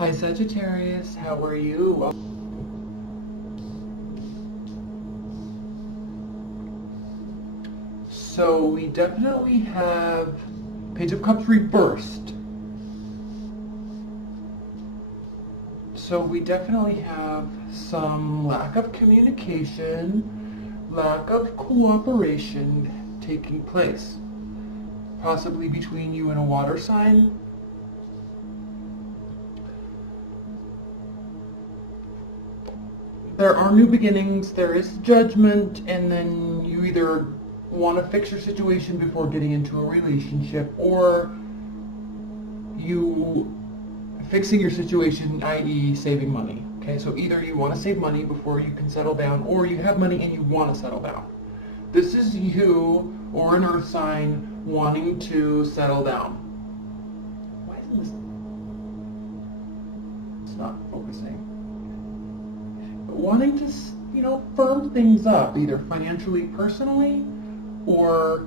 Hi Sagittarius, how are you? So we definitely have Page of Cups reversed. So we definitely have some lack of communication, lack of cooperation taking place. Possibly between you and a water sign. There are new beginnings, there is judgment, and then you either want to fix your situation before getting into a relationship, or you fixing your situation, i.e. saving money. Okay, so either you want to save money before you can settle down, or you have money and you want to settle down. This is you or an earth sign wanting to settle down. Why isn't this? It's not focusing. Wanting to, firm things up, either financially, personally, or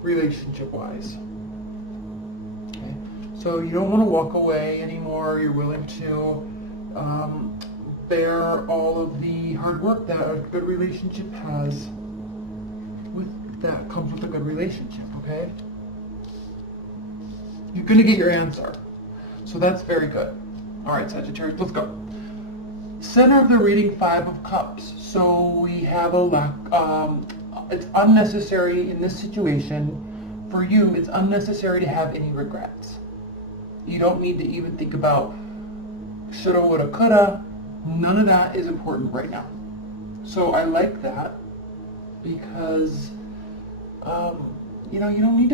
relationship-wise. Okay, so you don't want to walk away anymore. You're willing to bear all of the hard work that a good relationship has. That comes with a good relationship. Okay, you're gonna get your answer, so that's very good. All right, Sagittarius, let's go. Center of the reading, Five of Cups. So we have a lack, it's unnecessary in this situation. For you, it's unnecessary to have any regrets. You don't need to even think about shoulda, woulda, coulda. None of that is important right now. So I like that because, you don't need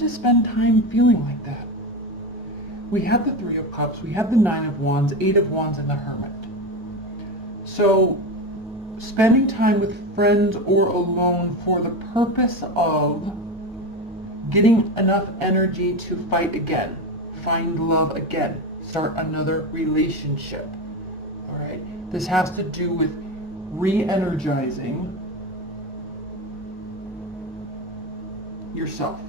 to spend time feeling like that. We have the Three of Cups, we have the Nine of Wands, Eight of Wands, and the Hermit. So, spending time with friends or alone for the purpose of getting enough energy to fight again, find love again, start another relationship. All right? This has to do with re-energizing yourself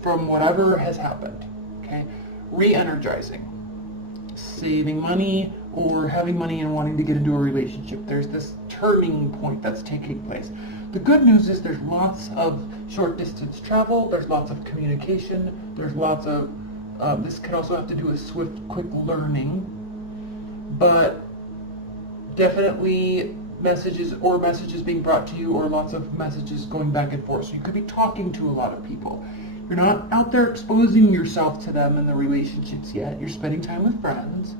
from whatever has happened. Okay? Re-energizing. Saving money or having money and wanting to get into a relationship. There's this turning point that's taking place. The good news is there's lots of short distance travel, there's lots of communication, there's lots of, this could also have to do with swift, quick learning, but definitely messages being brought to you, or lots of messages going back and forth. So you could be talking to a lot of people. You're not out there exposing yourself to them in the relationships yet. You're spending time with friends.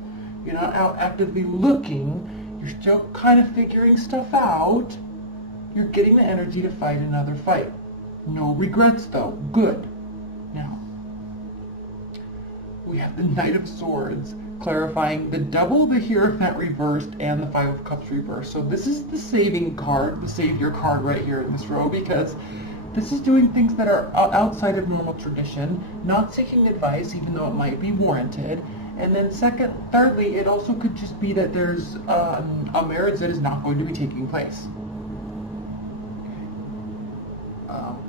You're not out actively looking. You're still kind of figuring stuff out. You're getting the energy to fight another fight. No regrets though. Good. Now, we have the Knight of Swords, clarifying the double, the Hierophant reversed, and the Five of Cups reversed. So this is the saving card, the savior card right here in this row, because this is doing things that are outside of normal tradition, not seeking advice, even though it might be warranted. And then thirdly, it also could just be that there's a marriage that is not going to be taking place.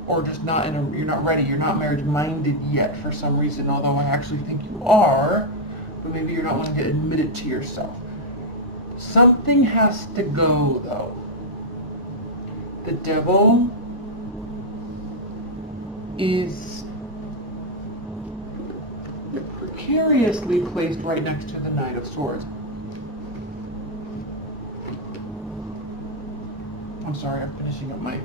Or just not you're not ready, you're not marriage-minded yet for some reason, although I actually think you are, but maybe you're not wanting to admit it to yourself. Something has to go, though. The Devil is precariously placed right next to the Knight of Swords. I'm sorry, I'm finishing up my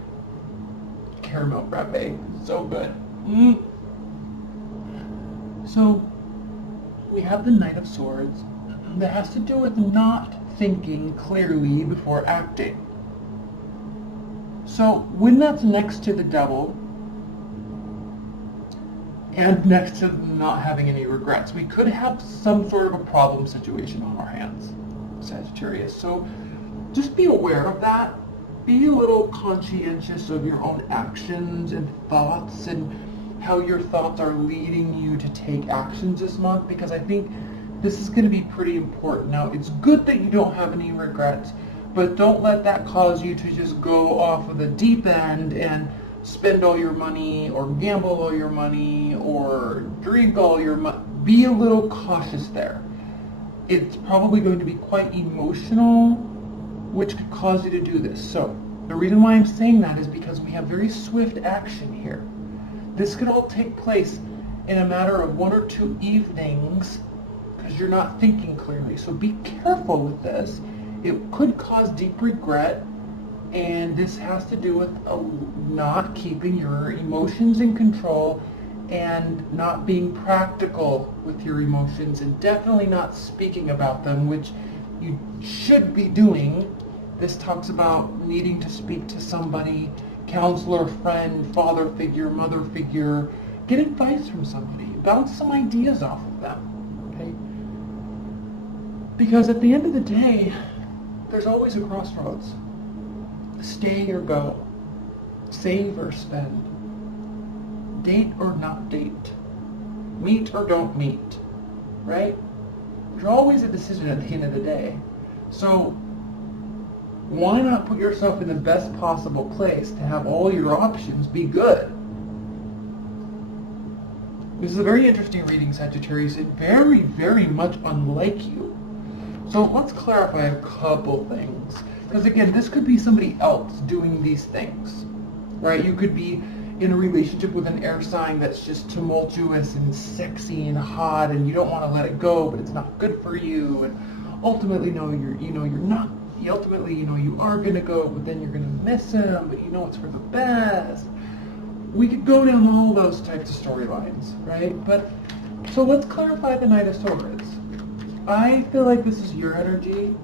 caramel frappe. So good. So, we have the Knight of Swords that has to do with not thinking clearly before acting. So, when that's next to the Devil, and next to not having any regrets, we could have some sort of a problem situation on our hands, Sagittarius. So just be aware of that. Be a little conscientious of your own actions and thoughts and how your thoughts are leading you to take actions this month, because I think this is going to be pretty important. Now, it's good that you don't have any regrets, but don't let that cause you to just go off of the deep end and spend all your money or gamble all your money or drink all your money. Be a little cautious there. it's probably going to be quite emotional, which could cause you to do this. So the reason why I'm saying that is because we have very swift action here. This could all take place in a matter of 1 or 2 evenings because you're not thinking clearly. So be careful with this. It could cause deep regret, and this has to do with not keeping your emotions in control and not being practical with your emotions, and definitely not speaking about them, which you should be doing. This talks about needing to speak to somebody, counselor, friend, father figure, mother figure, get advice from somebody, bounce some ideas off of them, okay? Because at the end of the day, there's always a crossroads. Stay or go, save or spend, date or not date, meet or don't meet, right? There's always a decision at the end of the day. So why not put yourself in the best possible place to have all your options be good? This is a very interesting reading, Sagittarius, and very, very much unlike you. So let's clarify a couple things. Because again, this could be somebody else doing these things, right? You could be in a relationship with an air sign that's just tumultuous and sexy and hot, and you don't want to let it go, but it's not good for you. And ultimately, you are going to go, but then you're going to miss him, but you know it's for the best. We could go down all those types of storylines, right? But so let's clarify the Knight of Swords. I feel like this is your energy,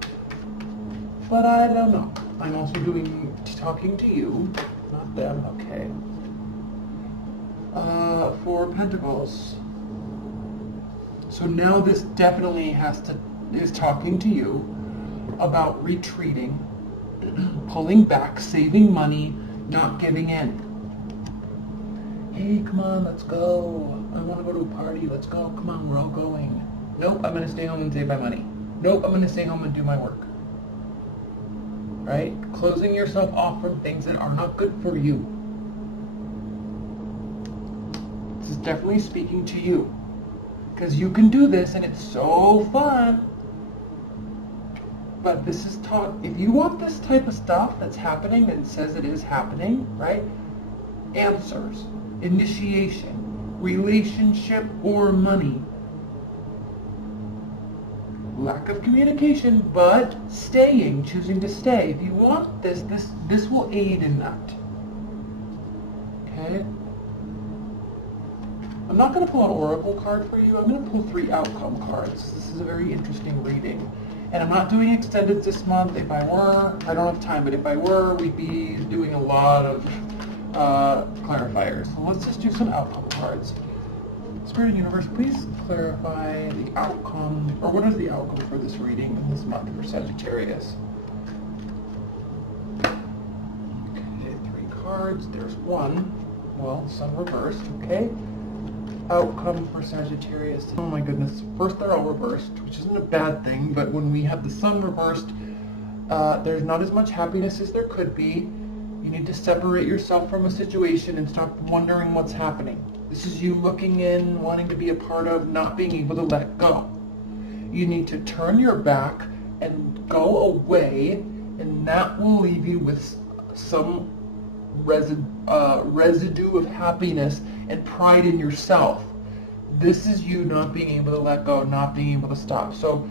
but I don't know. I'm also talking to you, not them, okay. 4 Pentacles. So now this definitely is talking to you about retreating, pulling back, saving money, not giving in. Hey, come on, let's go. I want to go to a party. Let's go. Come on, we're all going. Nope, I'm going to stay home and save my money. Nope, I'm going to stay home and do my work. Right? Closing yourself off from things that are not good for you. This is definitely speaking to you. Because you can do this and it's so fun. But this is if you want this type of stuff that's happening and says it is happening, right? Answers, initiation, relationship or money. Lack of communication, but staying, choosing to stay. If you want this will aid in that. Okay? I'm not going to pull an oracle card for you. I'm going to pull 3 outcome cards. This is a very interesting reading. And I'm not doing extended this month. If I were, I don't have time, but if I were, we'd be doing a lot of clarifiers. So let's just do some outcome cards. Spirit and Universe, please clarify the outcome, or what is the outcome for this reading in this month for Sagittarius? Okay, 3 cards. There's 1. Well, Sun reversed, okay? Outcome for Sagittarius. Oh my goodness. First, they're all reversed, which isn't a bad thing, but when we have the Sun reversed, there's not as much happiness as there could be. You need to separate yourself from a situation and stop wondering what's happening. This is you looking in, wanting to be a part of, not being able to let go. You need to turn your back and go away, and that will leave you with some residue of happiness and pride in yourself. This is you not being able to let go, not being able to stop. So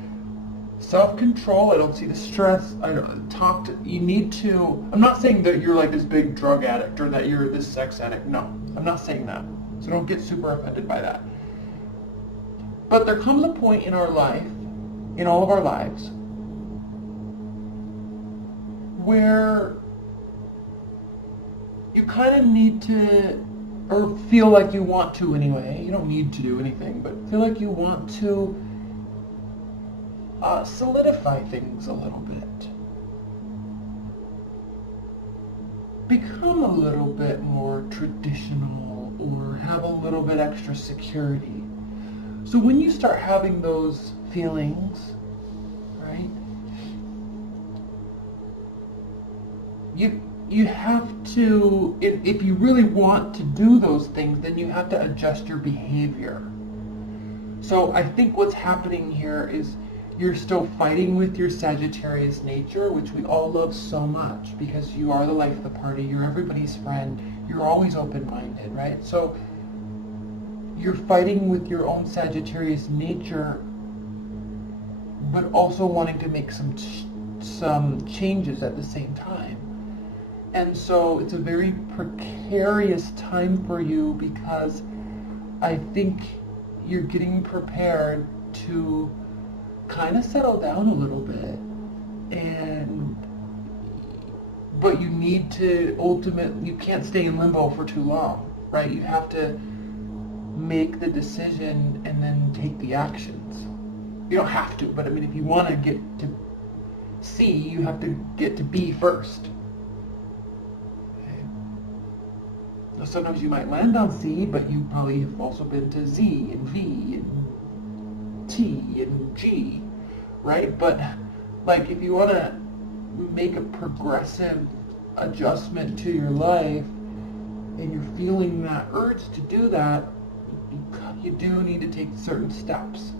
self-control, I don't see the stress. You need to, I'm not saying that you're like this big drug addict or that you're this sex addict. No, I'm not saying that. So don't get super offended by that. But there comes a point in our life, in all of our lives, where you kind of need to, or feel like you want to anyway. You don't need to do anything, but feel like you want to solidify things a little bit. Become a little bit more traditional or have a little bit extra security. So when you start having those feelings, right, you have to, if you really want to do those things, then you have to adjust your behavior. So I think what's happening here is You're still fighting with your Sagittarius nature, which we all love so much because you are the life of the party. You're everybody's friend. You're always open-minded, right? So you're fighting with your own Sagittarius nature, but also wanting to make some changes at the same time. And so it's a very precarious time for you because I think you're getting prepared to kind of settle down a little bit, but you need to you can't stay in limbo for too long, right? You have to make the decision and then take the actions. You don't have to, but I mean, if you want to get to C, you have to get to B first. Okay. Now, sometimes you might land on C, but you probably have also been to Z and V and T and G, right? But like, if you want to make a progressive adjustment to your life and you're feeling that urge to do that, you do need to take certain steps.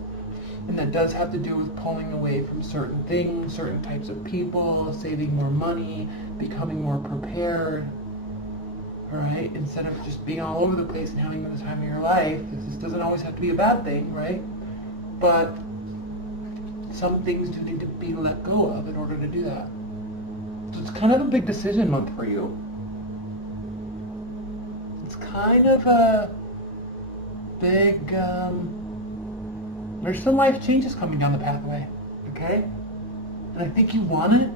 And that does have to do with pulling away from certain things, certain types of people, saving more money, becoming more prepared. All right? Instead of just being all over the place and having the time of your life. This doesn't always have to be a bad thing, right? But some things do need to be let go of in order to do that. So it's kind of a big decision month for you. It's kind of a big, there's some life changes coming down the pathway, okay? And I think you want it.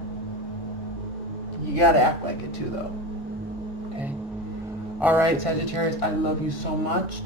You gotta act like it too, though, okay? All right, Sagittarius, I love you so much.